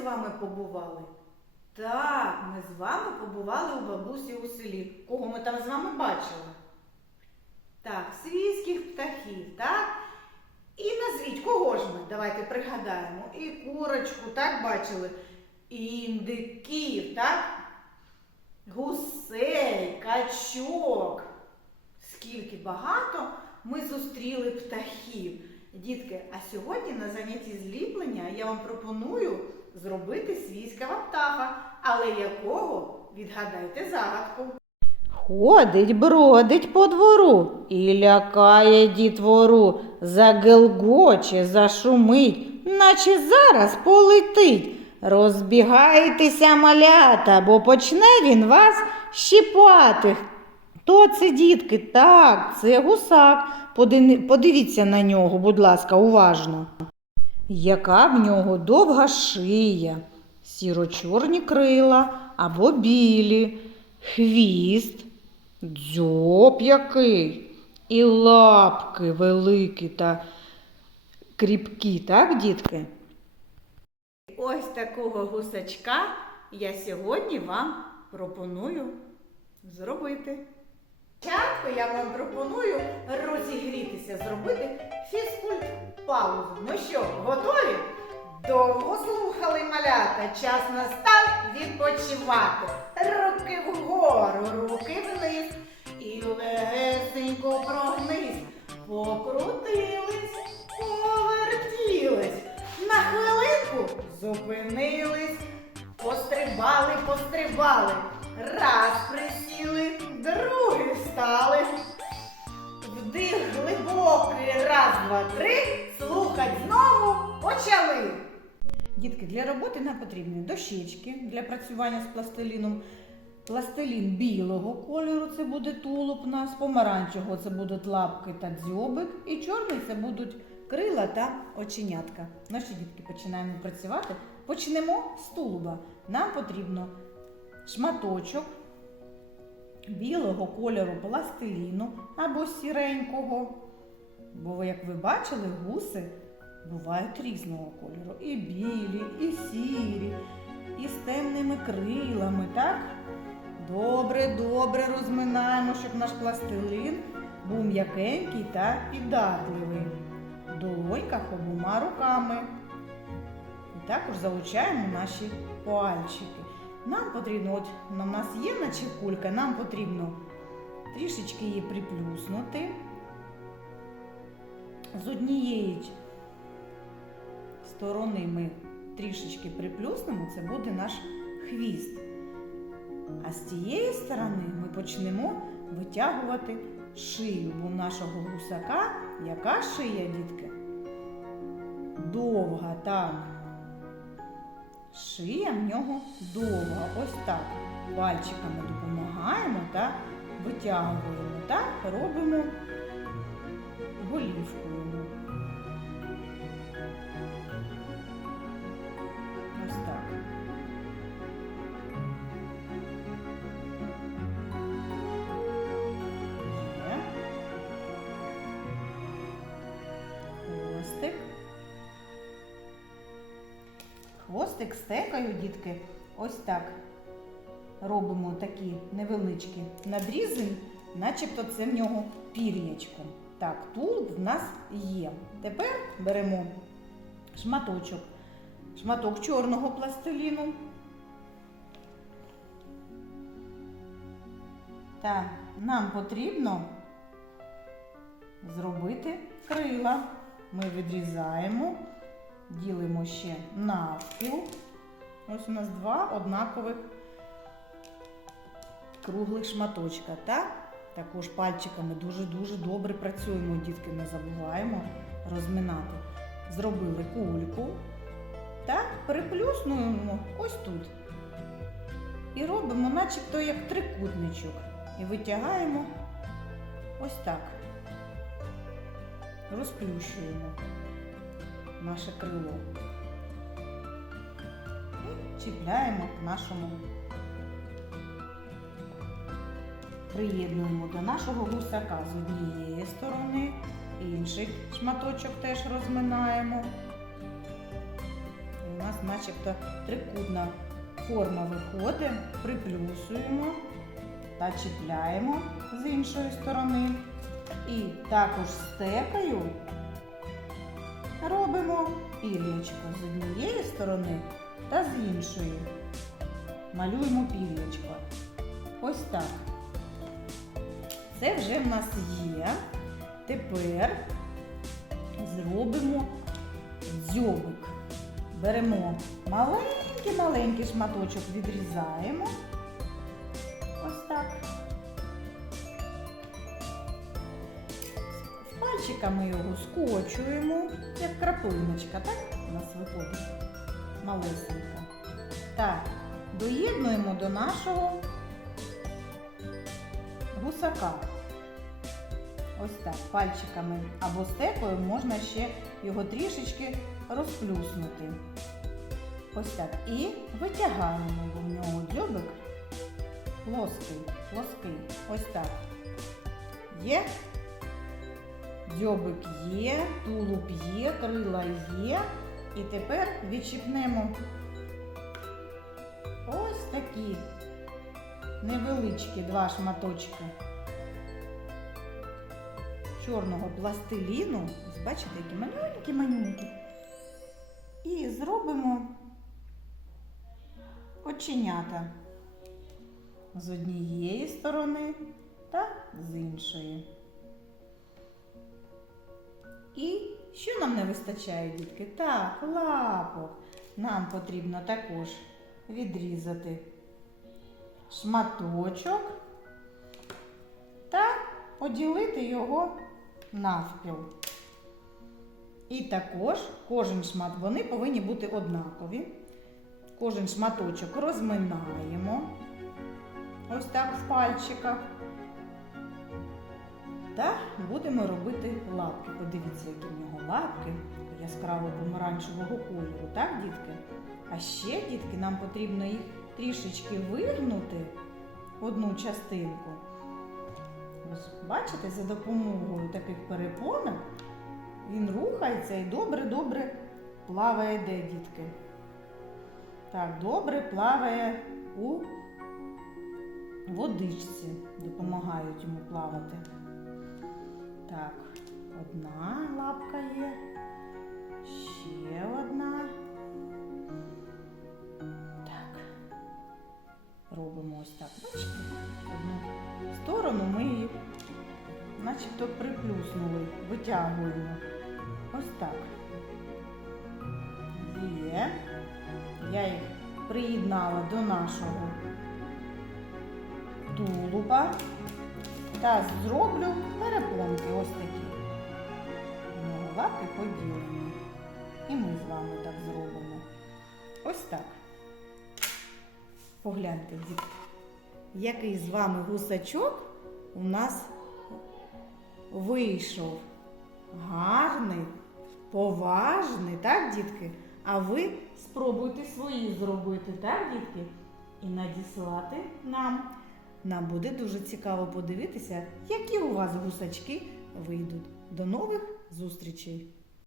з вами побували? Так, ми з вами побували у бабусі у селі. Кого ми там з вами бачили? Так, свійських птахів, так? І назвіть, кого ж ми? Давайте пригадаємо. І курочку, так бачили? І індиків, так? Гусей, качок. Скільки багато ми зустріли птахів. Дітки, а сьогодні на занятті зліплення я вам пропоную зробити свійського птаха. Але якого? Відгадайте загадку. Ходить, бродить по двору і лякає дітвору, загелгоче, зашумить, наче зараз полетить. Розбігайтеся, малята, бо почне він вас щіпати. Хто це, дітки? Так, це гусак. Подивіться на нього, будь ласка, уважно. Яка в нього довга шия, сіро-чорні крила або білі, хвіст, дзьоб який, і лапки великі та кріпкі, так, дітки? Ось такого гусачка я сьогодні вам пропоную зробити. Спочатку я вам пропоную розігрітися, зробити фізкульт-паузу. Ну що, готові? Довго слухали малята, час настав відпочивати. Руки вгору, руки вниз і легесенько прогниз. Покрутились, повертілись, на хвилинку зупинились, пострибали, пострибали. Раз присіли, другий встали. Вдих глибокий, раз, два, три. Слухать знову почали. Дітки, для роботи нам потрібні дощечки для працювання з пластиліном. Пластилін білого кольору це буде тулуб нас, помаранчевого це будуть лапки та дзьобик, і чорний це будуть крила та оченятка. Наші дітки починаємо працювати. Почнемо з тулуба. Нам потрібно шматочок білого кольору пластиліну або сіренького. Бо, як ви бачили, гуси бувають різного кольору. І білі, і сірі, і з темними крилами, так? Добре, добре розминаємо, щоб наш пластилин був м'якенький та піддатливий. В долоньках обома руками. І також залучаємо наші пальчики. Нам потрібно, от у нас є наче кулька, нам потрібно трішечки її приплюснути. З однієї сторони ми трішечки приплюснемо, це буде наш хвіст. А з цієї сторони ми почнемо витягувати шию, бо в нашого гусака яка шия, дітки? Довга, так. Шия в нього довга. Ось так. Пальчиками допомагаємо та витягуємо та робимо голівкою. Хвостик стекаю, дітки, ось так. Робимо такі невеличкі надрізи, начебто це в нього пір'ячко. Так, тулуб в нас є. Тепер беремо шматочок, шматок чорного пластиліну. Так, нам потрібно зробити крила. Ми відрізаємо, ділимо ще навпіл. Ось у нас два однакових круглих шматочка. Так? Також пальчиками дуже-дуже добре працюємо, дітки, не забуваємо розминати. Зробили кульку, так, приплюснуємо ось тут. І робимо, начебто як трикутничок. І витягаємо ось так. Розплющуємо наше крило. І чіпляємо к нашому приєднуємо до нашого гусака з однієї сторони, інший шматочок теж розминаємо. І у нас начебто трикутна форма виходить, приплюсуємо та чіпляємо з іншої сторони. І також стекою робимо пір'ячко з однієї сторони та з іншої. Малюємо пір'ячко. Ось так. Це вже в нас є. Тепер зробимо дзьобик. Беремо маленький-маленький шматочок, відрізаємо. Ось так. З пальчиками його скочуємо, як краплиночка, так? У нас виходить малесенька. Так, доєднуємо до нашого гусака. Ось так, пальчиками або стекою можна ще його трішечки розплюснути. Ось так. І витягаємо, в нього дзьобик плоский, плоский. Ось так. Є. Дзьобик є, тулуб є, крила є. І тепер відчіпнемо ось такі невеличкі два шматочки чорного пластиліну. Ось Бачите, які маленькі-маленькі. І зробимо оченята з однієї сторони та з іншої. І що нам не вистачає, дітки? Так, лапок. Нам потрібно також відрізати шматочок та поділити його навпіл. І також кожен шмат, вони повинні бути однакові. Кожен шматочок розминаємо. Ось так в пальчиках. Та будемо робити лапки. Подивіться, які в нього лапки яскраво помаранчевого кольору, так, дітки? А ще, дітки, нам потрібно їх трішечки вигнути одну частинку. Бачите, за допомогою таких перепонок він рухається і добре-добре плаває де, дітки. Так, добре плаває у водичці, допомагають йому плавати. Так, одна лапка є, ще одна. Так, робимо ось так. Бачите? Одну сторону ми її начебто приплюснули, витягуємо. Ось так. Є. Я їх приєднала до нашого тулуба та зроблю перепонки ось такі. Нього лапки поділені. І ми з вами так зробимо. Ось так. Погляньте, дітки, який з вами гусачок у нас вийшов. Гарний, поважний, так, дітки? А ви спробуйте свої зробити, так, дітки? І надіслати нам. Нам буде дуже цікаво подивитися, які у вас гусачки вийдуть. До нових зустрічей!